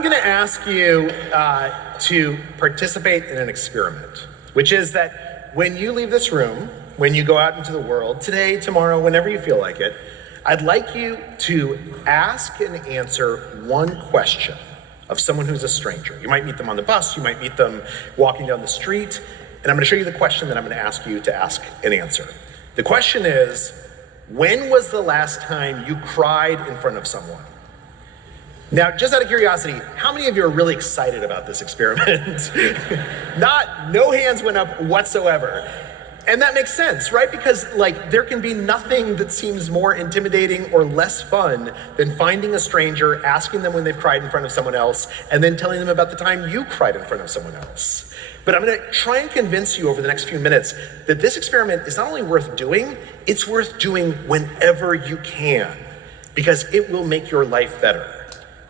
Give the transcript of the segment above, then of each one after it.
I'm going to ask you to participate in an experiment, which is that when you leave this room, when you go out into the world, today, tomorrow, whenever you feel like it, I'd like you to ask and answer one question of someone who's a stranger. You might meet them on the bus, you might meet them walking down the street, and I'm going to show you the question that I'm going to ask you to ask and answer. The question is, when was the last time you cried in front of someone? Now, just out of curiosity, how many of you are really excited about this experiment? No hands went up whatsoever. And that makes sense, right? Because there can be nothing that seems more intimidating or less fun than finding a stranger, asking them when they've cried in front of someone else, and then telling them about the time you cried in front of someone else. But I'm gonna try and convince you over the next few minutes that this experiment is not only worth doing, it's worth doing whenever you can, because it will make your life better.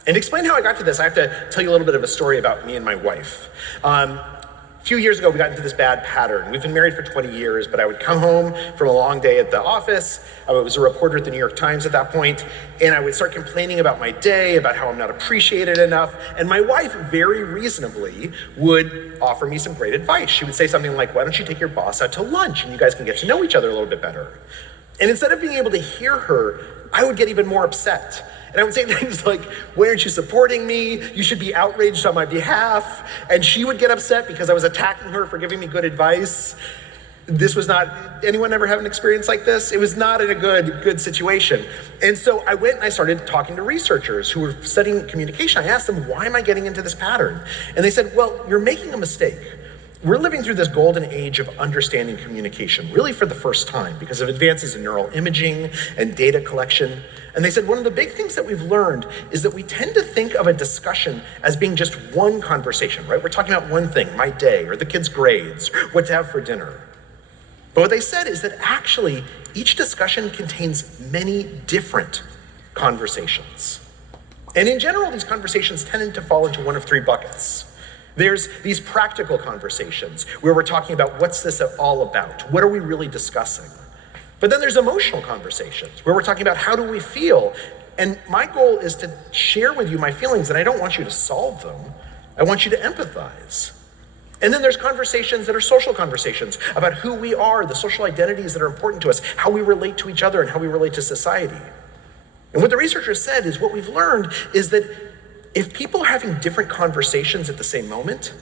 And to explain how I got to this, I have to tell you a little bit of a story about me and my wife. A few years ago, we got into this bad pattern. We've been married for 20 years, but I would come home from a long day at the office. I was a reporter at the New York Times at that point, and I would start complaining about my day, about how I'm not appreciated enough. And my wife, very reasonably, would offer me some great advice. She would say something like, why don't you take your boss out to lunch and you guys can get to know each other a little bit better? And instead of being able to hear her, I would get even more upset. And I would say things like, why aren't you supporting me? You should be outraged on my behalf. And she would get upset because I was attacking her for giving me good advice. This was not, anyone ever have an experience like this? It was not in a good situation. And so I went and I started talking to researchers who were studying communication. I asked them, why am I getting into this pattern? And they said, well, you're making a mistake. We're living through this golden age of understanding communication, really for the first time, because of advances in neural imaging and data collection. And they said one of the big things that we've learned is that we tend to think of a discussion as being just one conversation, right? We're talking about one thing, my day, or the kids' grades, or what to have for dinner. But what they said is that actually each discussion contains many different conversations. And in general, these conversations tend to fall into one of three buckets. There's these practical conversations where we're talking about what's this all about? What are we really discussing? But then there's emotional conversations where we're talking about how do we feel? And my goal is to share with you my feelings, and I don't want you to solve them. I want you to empathize. And then there's conversations that are social conversations about who we are, the social identities that are important to us, how we relate to each other and how we relate to society. And what the researchers said is what we've learned is that if people are having different conversations at the same moment,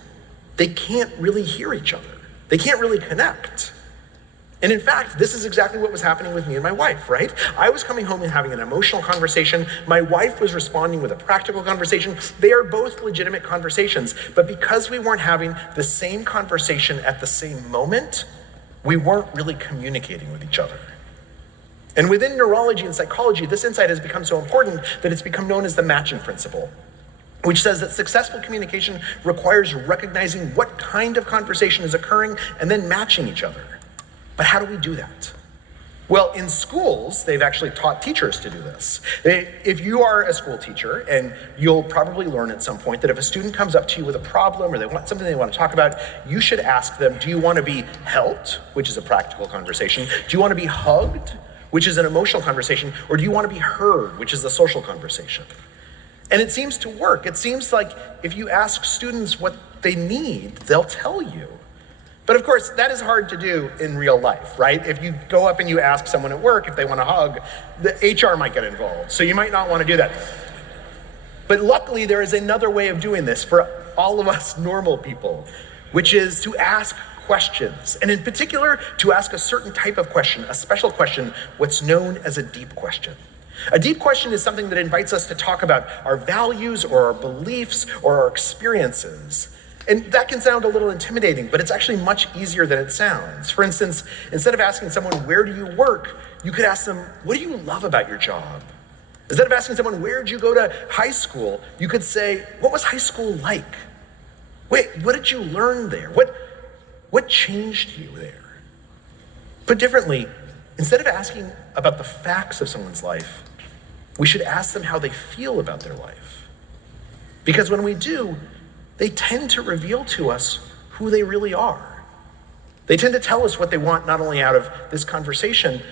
they can't really hear each other. They can't really connect. And in fact, this is exactly what was happening with me and my wife, right? I was coming home and having an emotional conversation. My wife was responding with a practical conversation. They are both legitimate conversations, but because we weren't having the same conversation at the same moment, we weren't really communicating with each other. And within neurology and psychology, this insight has become so important that it's become known as the matching principle, which says that successful communication requires recognizing what kind of conversation is occurring and then matching each other. But how do we do that? Well, in schools, they've actually taught teachers to do this. If you are a school teacher, and you'll probably learn at some point that if a student comes up to you with a problem or they want something they want to talk about, you should ask them, do you want to be helped, which is a practical conversation? Do you want to be hugged, which is an emotional conversation? Or do you want to be heard, which is a social conversation? And it seems to work. It seems like if you ask students what they need, they'll tell you. But of course, that is hard to do in real life, right? If you go up and you ask someone at work if they want a hug, the HR might get involved, so you might not want to do that. But luckily, there is another way of doing this for all of us normal people, which is to ask questions, and in particular, to ask a certain type of question, a special question, what's known as a deep question. A deep question is something that invites us to talk about our values or our beliefs or our experiences. And that can sound a little intimidating, but it's actually much easier than it sounds. For instance, instead of asking someone, where do you work? You could ask them, what do you love about your job? Instead of asking someone, where did you go to high school? You could say, what was high school like? Wait, what did you learn there? What changed you there? Put differently, instead of asking about the facts of someone's life, we should ask them how they feel about their life. Because when we do, they tend to reveal to us who they really are. They tend to tell us what they want not only out of this conversation,